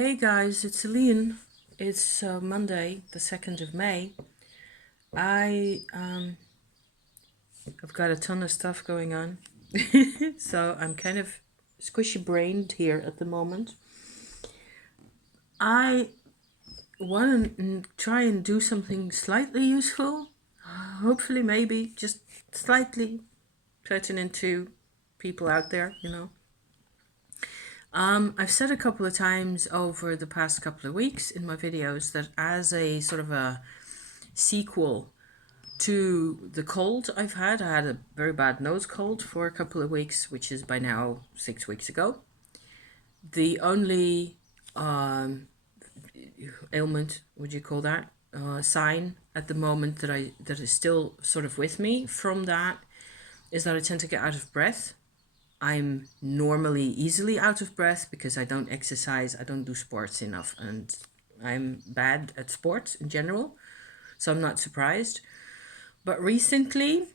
Hey guys, it's Celine. It's Monday, the 2nd of May. I've got a ton of stuff going on. So I'm kind of squishy brained here at the moment. I want to try and do something slightly useful. Hopefully, maybe just slightly pertinent to people out there. I've said a couple of times over the past couple of weeks in my videos that as a sort of a sequel to the cold I had a very bad nose cold for a couple of weeks, which is by now 6 weeks ago. The only ailment, would you call that, sign at the moment that is still sort of with me from that is that I tend to get out of breath. I'm normally easily out of breath because I don't exercise, I don't do sports enough, and I'm bad at sports in general, so I'm not surprised. But recently,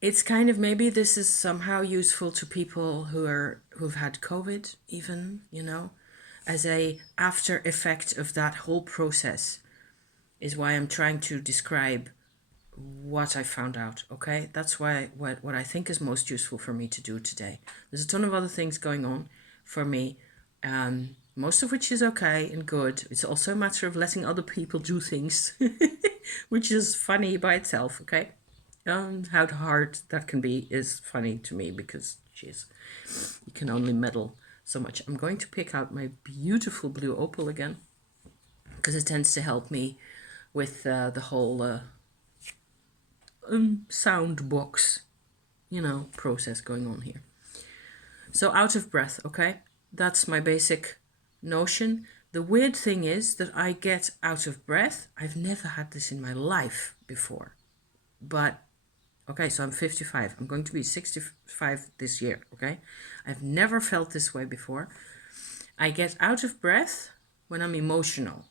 it's kind of, maybe this is somehow useful to people who've had COVID, even, as a after effect of that whole process, is why I'm trying to describe what I found out. Okay, that's why what I think is most useful for me to do today. There's a ton of other things going on for me, most of which is okay and good. It's also a matter of letting other people do things, which is funny by itself. Okay, how hard that can be is funny to me because, jeez, you can only meddle so much. I'm going to pick out my beautiful blue opal again because it tends to help me with the whole sound box, process going on here. So out of breath, okay? That's my basic notion. The weird thing is that I get out of breath. I've never had this in my life before. But, okay, so I'm 55. I'm going to be 65 this year, okay? I've never felt this way before. I get out of breath when I'm emotional.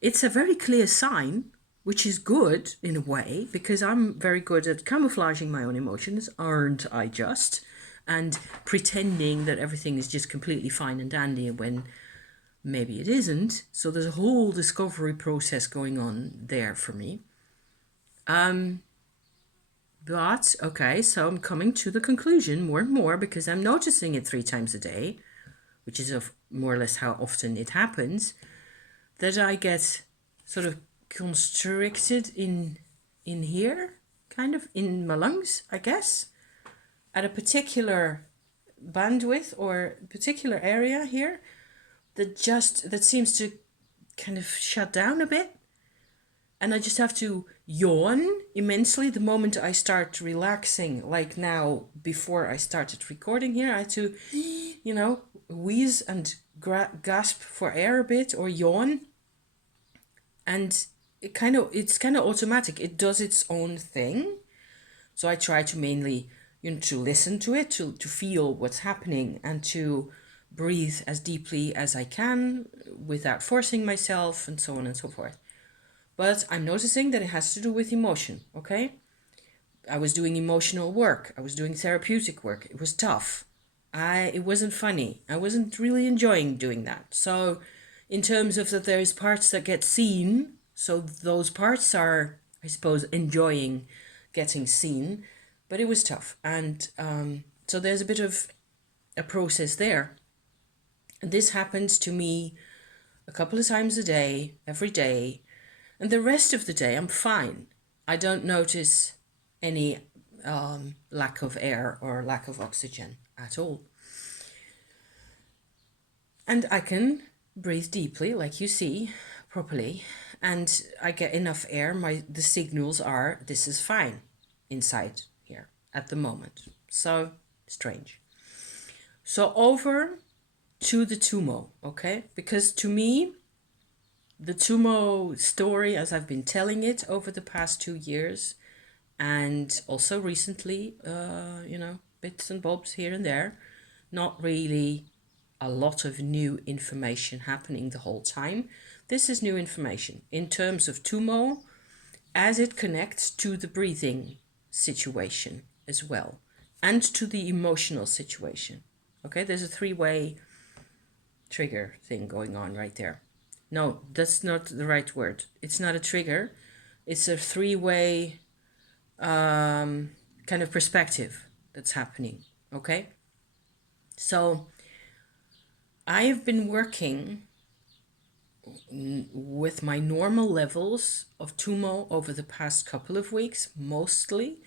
It's a very clear sign, which is good in a way, because I'm very good at camouflaging my own emotions, aren't I just? And pretending that everything is just completely fine and dandy when maybe it isn't. So there's a whole discovery process going on there for me. But, okay, so I'm coming to the conclusion more and more because I'm noticing it 3 times a day, which is more or less how often it happens, that I get sort of constricted in here, kind of in my lungs, I guess, at a particular bandwidth or particular area here that seems to kind of shut down a bit. And I just have to yawn immensely the moment I start relaxing. Like now, before I started recording here, I had to, wheeze and gasp for air a bit or yawn. And it's kind of automatic. It does its own thing. So I try to mainly, to listen to it, to feel what's happening and to breathe as deeply as I can without forcing myself and so on and so forth. But I'm noticing that it has to do with emotion, okay? I was doing emotional work. I was doing therapeutic work. It was tough. It wasn't funny. I wasn't really enjoying doing that. So in terms of that there's parts that get seen, so those parts are, I suppose, enjoying getting seen, but it was tough. And so there's a bit of a process there. And this happens to me a couple of times a day, every day. And the rest of the day, I'm fine. I don't notice any lack of air or lack of oxygen at all. And I can breathe deeply, like you see, properly. And I get enough air. The signals are, this is fine inside here at the moment. So strange. So over to the Tummo, okay? Because to me, the Tummo story, as I've been telling it over the past 2 years, and also recently, bits and bobs here and there, not really a lot of new information happening the whole time. This is new information in terms of Tummo as it connects to the breathing situation as well and to the emotional situation. Okay, there's a 3-way trigger thing going on right there. No, that's not the right word. It's not a trigger. It's a three-way kind of perspective that's happening. Okay? So I have been working with my normal levels of Tummo over the past couple of weeks, mostly,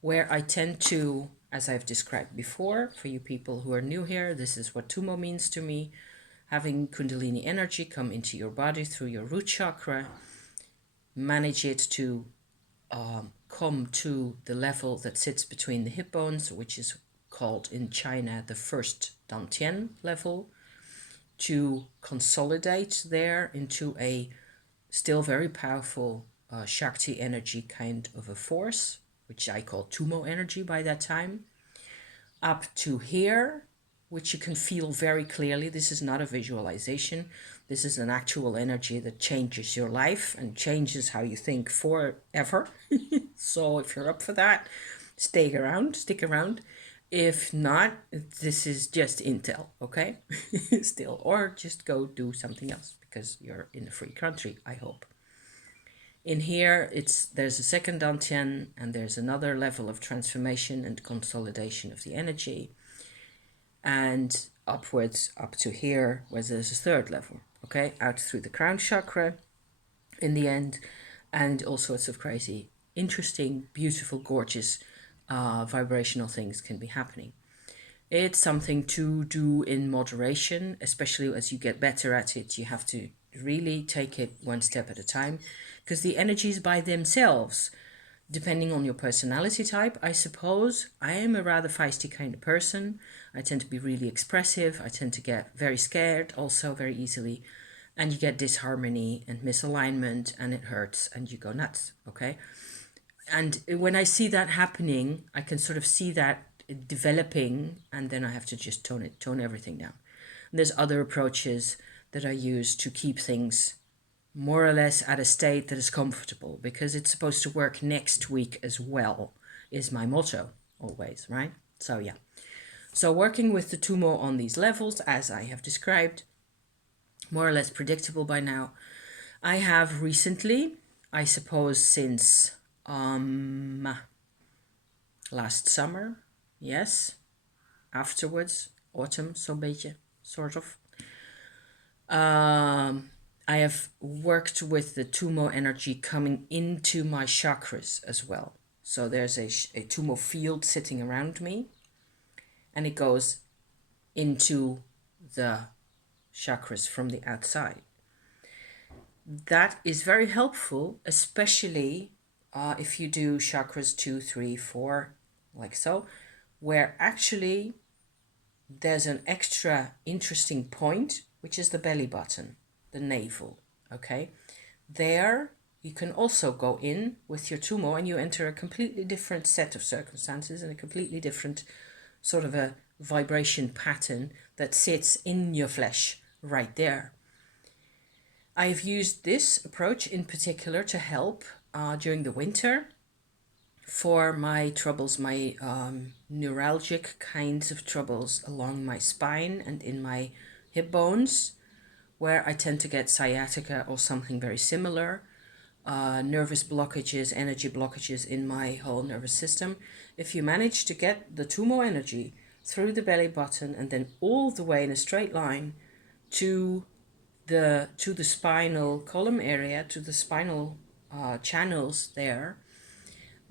where I tend to, as I've described before, for you people who are new here, this is what Tummo means to me. Having Kundalini energy come into your body through your root chakra, manage it to come to the level that sits between the hip bones, which is called in China the first Dantian level, to consolidate there into a still very powerful Shakti energy kind of a force, which I call Tummo energy by that time, up to here, which you can feel very clearly. This is not a visualization. This is an actual energy that changes your life and changes how you think forever. So if you're up for that, stick around. If not, this is just intel, okay? Still, or just go do something else because you're in a free country, I hope. In here, there's a second Dantian and there's another level of transformation and consolidation of the energy, and upwards up to here where there's a third level, okay, out through the crown chakra in the end, and all sorts of crazy, interesting, beautiful, gorgeous vibrational things can be happening. It's something to do in moderation, especially as you get better at it. You have to really take it one step at a time, because the energies by themselves, depending on your personality type, I suppose. I am a rather feisty kind of person. I tend to be really expressive. I tend to get very scared also very easily. And you get disharmony and misalignment and it hurts and you go nuts, okay? And when I see that happening, I can sort of see that developing, and then I have to just tone everything down. And there's other approaches that I use to keep things more or less at a state that is comfortable, because it's supposed to work next week as well, is my motto always, right? So yeah. So working with the Tummo on these levels, as I have described, more or less predictable by now. I have recently, I suppose since last summer, yes, afterwards, autumn, zo'n beetje, sort of. I have worked with the Tummo energy coming into my chakras as well. So there's a Tummo field sitting around me, and it goes into the chakras from the outside. That is very helpful, especially if you do chakras 2, 3, 4, like so, where actually there's an extra interesting point, which is the belly button, the navel, okay? There, you can also go in with your Tummo and you enter a completely different set of circumstances and a completely different sort of a vibration pattern that sits in your flesh right there. I've used this approach in particular to help during the winter for my troubles, my neuralgic kinds of troubles along my spine and in my hip bones, where I tend to get sciatica or something very similar, nervous blockages, energy blockages in my whole nervous system. If you manage to get the Tummo energy through the belly button and then all the way in a straight line to the spinal column area, to the spinal channels there,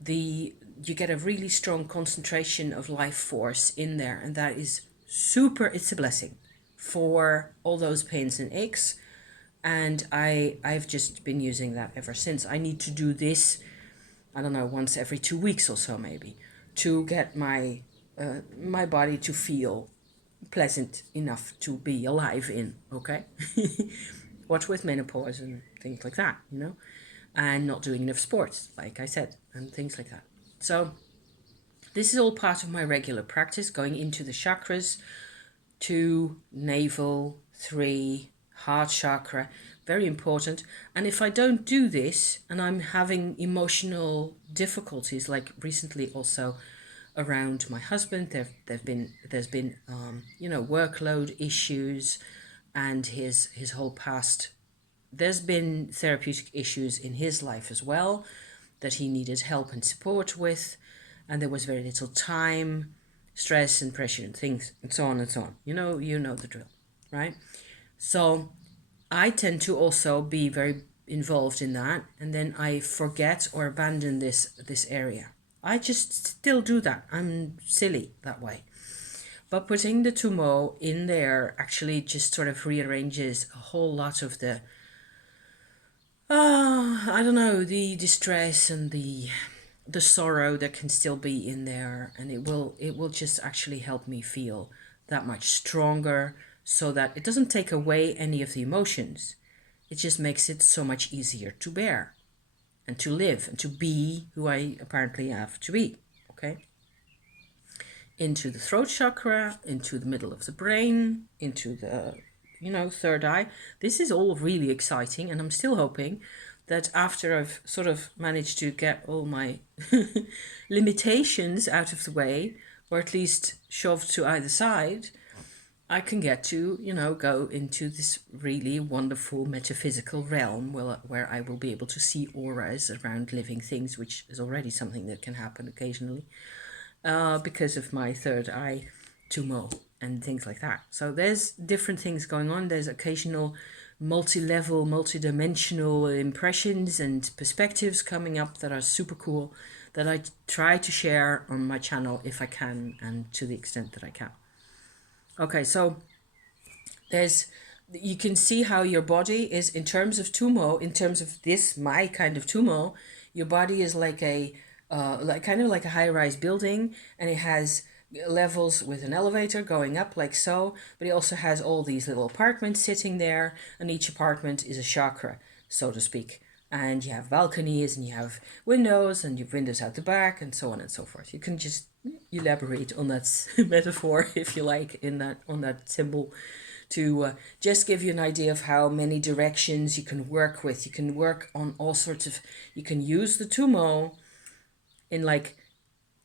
you get a really strong concentration of life force in there, and that is super. It's a blessing for all those pains and aches, and I've just been using that ever since. I need to do this, I don't know, once every 2 weeks or so maybe, to get my my body to feel pleasant enough to be alive in, okay? What with menopause and things like that, you know, and not doing enough sports, like I said, and things like that. So this is all part of my regular practice, going into the chakras, 2, navel, 3, heart chakra, very important. And if I don't do this and I'm having emotional difficulties, like recently also around my husband, there's been workload issues, and his whole past. There's been therapeutic issues in his life as well that he needed help and support with, and there was very little time, stress and pressure and things, and so on and so on. You know the drill, right? So I tend to also be very involved in that, and then I forget or abandon this area. I just still do that. I'm silly that way. But putting the Tummo in there actually just sort of rearranges a whole lot of the, I don't know, the distress and the sorrow that can still be in there, and it will just actually help me feel that much stronger, so that it doesn't take away any of the emotions. It just makes it so much easier to bear and to live and to be who I apparently have to be. Okay? Into the throat chakra, into the middle of the brain, into the, third eye. This is all really exciting, and I'm still hoping that after I've sort of managed to get all my limitations out of the way, or at least shoved to either side, I can get to, go into this really wonderful metaphysical realm where I will be able to see auras around living things, which is already something that can happen occasionally because of my third eye tumor and things like that. So there's different things going on. There's occasional multi-level, multi-dimensional impressions and perspectives coming up that are super cool, that I try to share on my channel if I can and to the extent that I can. Okay, so there's, you can see how your body is in terms of Tummo, in terms of this, my kind of Tummo, your body is like a, like kind of like a high-rise building, and it has levels with an elevator going up like so, but it also has all these little apartments sitting there, and each apartment is a chakra, so to speak. And you have balconies, and you have windows, and you have windows out the back, and so on and so forth. You can just elaborate on that metaphor if you like, in that, on that symbol, to just give you an idea of how many directions you can work with. You can work on all sorts of, you can use the Tummo in like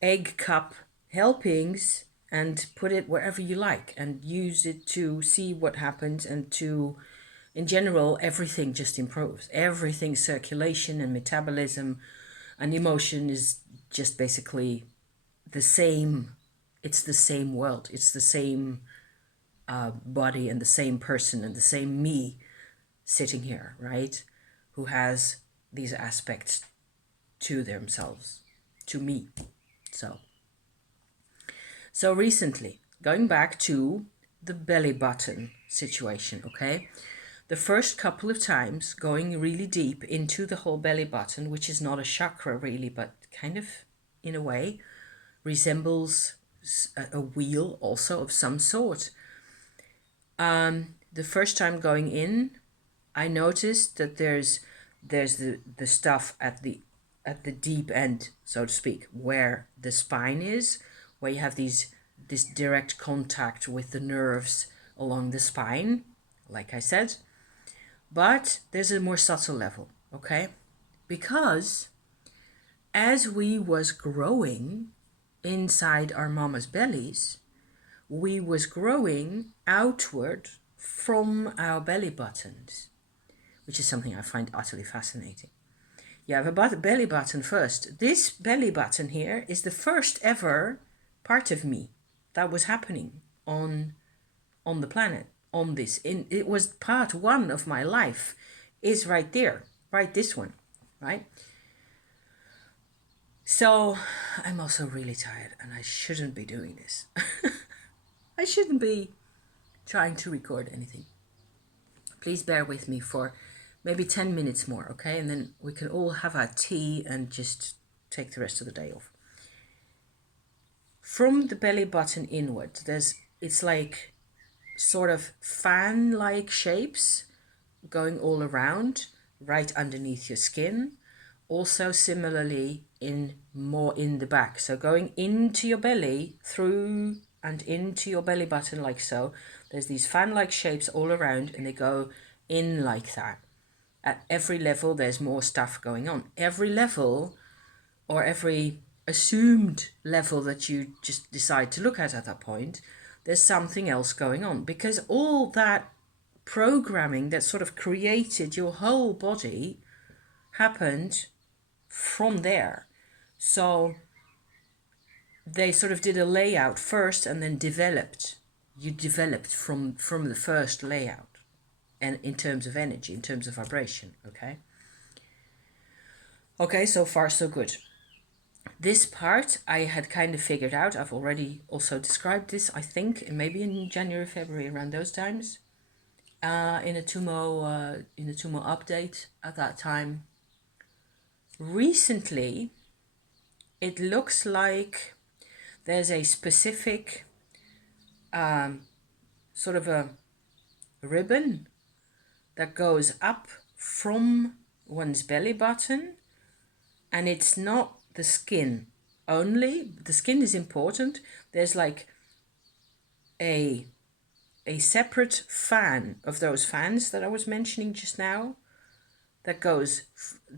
egg cup helpings and put it wherever you like and use it to see what happens, and to, in general, everything just improves. Everything, circulation and metabolism and emotion, is just basically the same. It's the same world. It's the same body and the same person and the same me sitting here, right? Who has these aspects to themselves, to me. So recently, going back to the belly button situation, okay? The first couple of times going really deep into the whole belly button, which is not a chakra really, but kind of, in a way, resembles a wheel also of some sort. The first time going in, I noticed that there's the stuff at the deep end, so to speak, where the spine is, where you have this direct contact with the nerves along the spine, like I said. But there's a more subtle level, okay? Because as we was growing inside our mama's bellies, we was growing outward from our belly buttons, which is something I find utterly fascinating. You have a belly button first. This belly button here is the first ever part of me that was happening on the planet, on this. It was part one of my life, is right there, right, this one, right? So I'm also really tired, and I shouldn't be doing this. I shouldn't be trying to record anything. Please bear with me for maybe 10 minutes more, okay? And then we can all have our tea and just take the rest of the day off. From the belly button inward, it's like sort of fan-like shapes going all around, right underneath your skin. Also similarly more in the back. So going into your belly, through and into your belly button like so. There's these fan-like shapes all around, and they go in like that. At every level, there's more stuff going on. Every level, or every assumed level that you just decide to look at that point, there's something else going on. Because all that programming that sort of created your whole body happened from there. So they sort of did a layout first and then developed. You developed from the first layout, and in terms of energy, in terms of vibration. Okay, so far so good. This part I had kind of figured out. I've already also described this, I think, maybe in January, February, around those times, in a Tummo update at that time. Recently, it looks like there's a specific sort of a ribbon that goes up from one's belly button, and it's not the skin only. The skin is important. There's like a separate fan of those fans that I was mentioning just now that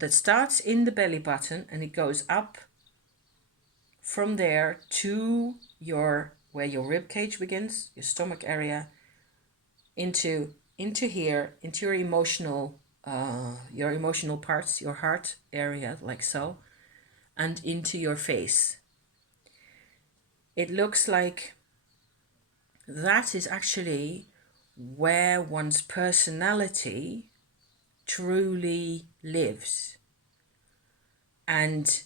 starts in the belly button, and it goes up from there to where your rib cage begins, your stomach area, into here, into your emotional parts, your heart area, like so, and into your face. It looks like that is actually where one's personality truly lives. And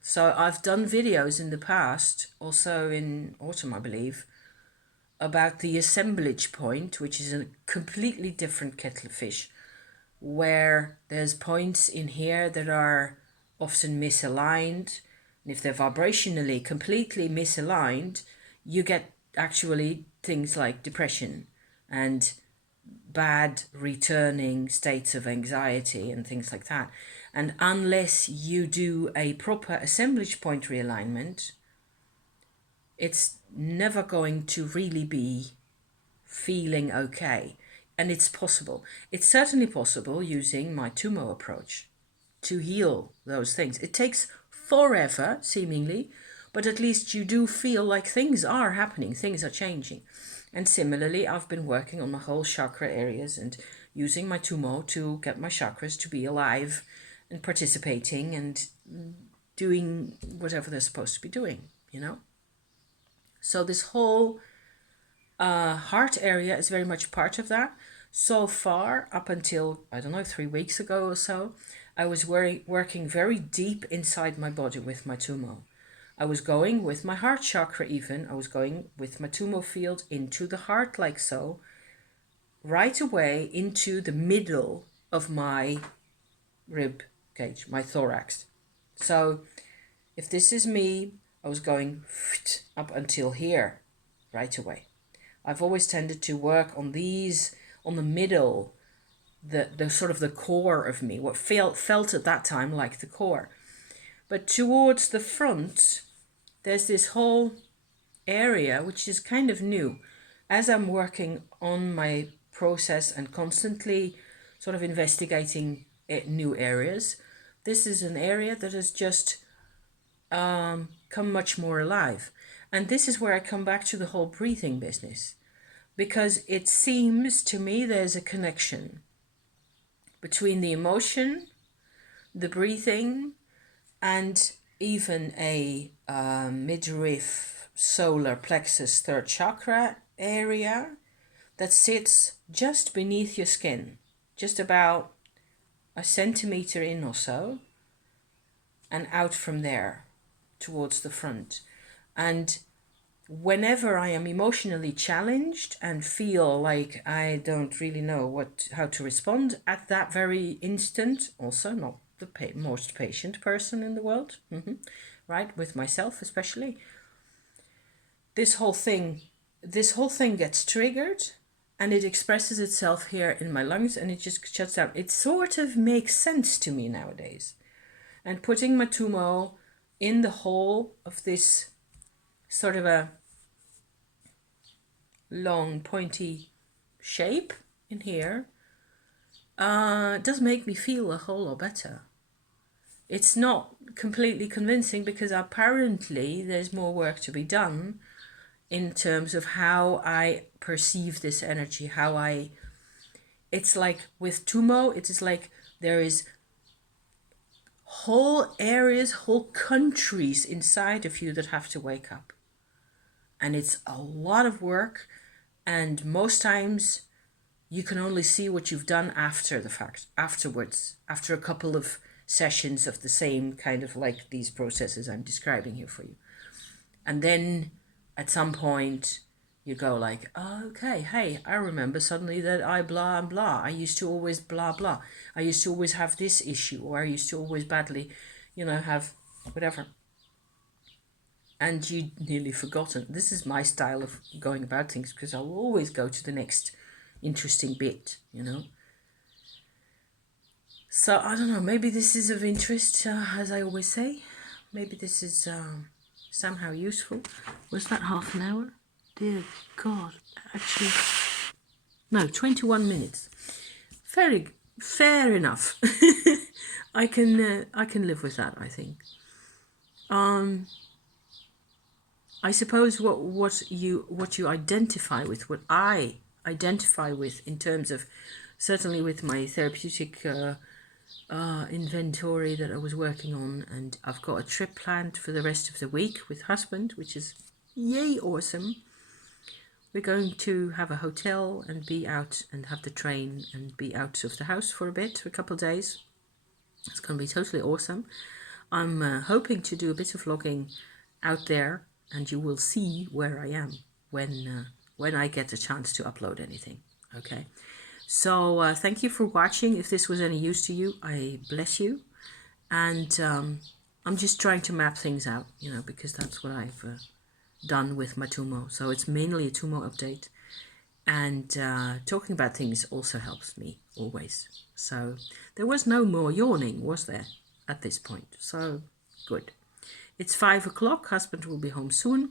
so I've done videos in the past, also in autumn, I believe, about the assemblage point, which is a completely different kettle of fish, where there's points in here that are often misaligned. And if they're vibrationally completely misaligned, you get actually things like depression and bad returning states of anxiety and things like that. And unless you do a proper assemblage point realignment, it's never going to really be feeling okay. And it's possible. It's certainly possible using my Tummo approach to heal those things. It takes forever, seemingly, but at least you do feel like things are happening, things are changing. And similarly, I've been working on my whole chakra areas and using my Tummo to get my chakras to be alive and participating and doing whatever they're supposed to be doing, you know? So this whole heart area is very much part of that. So far, up until, I don't know, 3 weeks ago or so, I was working very deep inside my body with my Tummo. I was going with my heart chakra even. I was going with my Tummo field into the heart like so, right away into the middle of my rib cage, my thorax. So if this is me, I was going up until here right away. I've always tended to work on these, on the middle, the sort of the core of me, what felt at that time like the core. But towards the front, there's this whole area which is kind of new. As I'm working on my process and constantly sort of investigating new areas, this is an area that has just come much more alive. And this is where I come back to the whole breathing business, because it seems to me there's a connection between the emotion, the breathing, and even a midriff solar plexus third chakra area that sits just beneath your skin, just about a centimeter in or so, and out from there towards the front. And whenever I am emotionally challenged and feel like I don't really know how to respond at that very instant, also not the most patient person in the world, right, with myself especially, this whole thing gets triggered, and it expresses itself here in my lungs, and it just shuts down. It sort of makes sense to me nowadays. And putting my Tummo in the whole of this sort of a long pointy shape in here does make me feel a whole lot better. It's not completely convincing because apparently there's more work to be done in terms of how I perceive this energy, how I it's like with Tummo, it is like there is whole areas, whole countries inside of you that have to wake up. And it's a lot of work. And most times you can only see what you've done after the fact, afterwards, after a couple of sessions of the same kind of like these processes I'm describing here for you. And then at some point you go like, oh, okay, hey, I remember suddenly that I blah and blah. I used to always blah blah. I used to always have this issue, or I used to always badly, have whatever. And you nearly forgotten. This is my style of going about things because I'll always go to the next interesting bit. So I don't know, maybe this is of interest, as I always say. Maybe this is somehow useful. Was that half an hour? Dear God, actually, no, 21 minutes. Fair enough. I can live with that, I think. I suppose what you identify with, what I identify with in terms of, certainly with my therapeutic inventory that I was working on, and I've got a trip planned for the rest of the week with husband, which is yay awesome. We're going to have a hotel and be out and have the train and be out of the house for a bit, for a couple of days. It's going to be totally awesome. I'm hoping to do a bit of vlogging out there, and you will see where I am when I get a chance to upload anything. Okay. So thank you for watching. If this was any use to you, I bless you. And I'm just trying to map things out, because that's what I've done with my Tummo. So it's mainly a Tummo update. And talking about things also helps me always. So there was no more yawning, was there, at this point? So good. It's 5 o'clock. Husband will be home soon.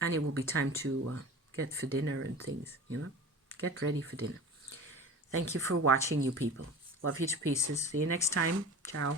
And it will be time to get for dinner and things, Get ready for dinner. Thank you for watching, you people. Love you to pieces. See you next time. Ciao.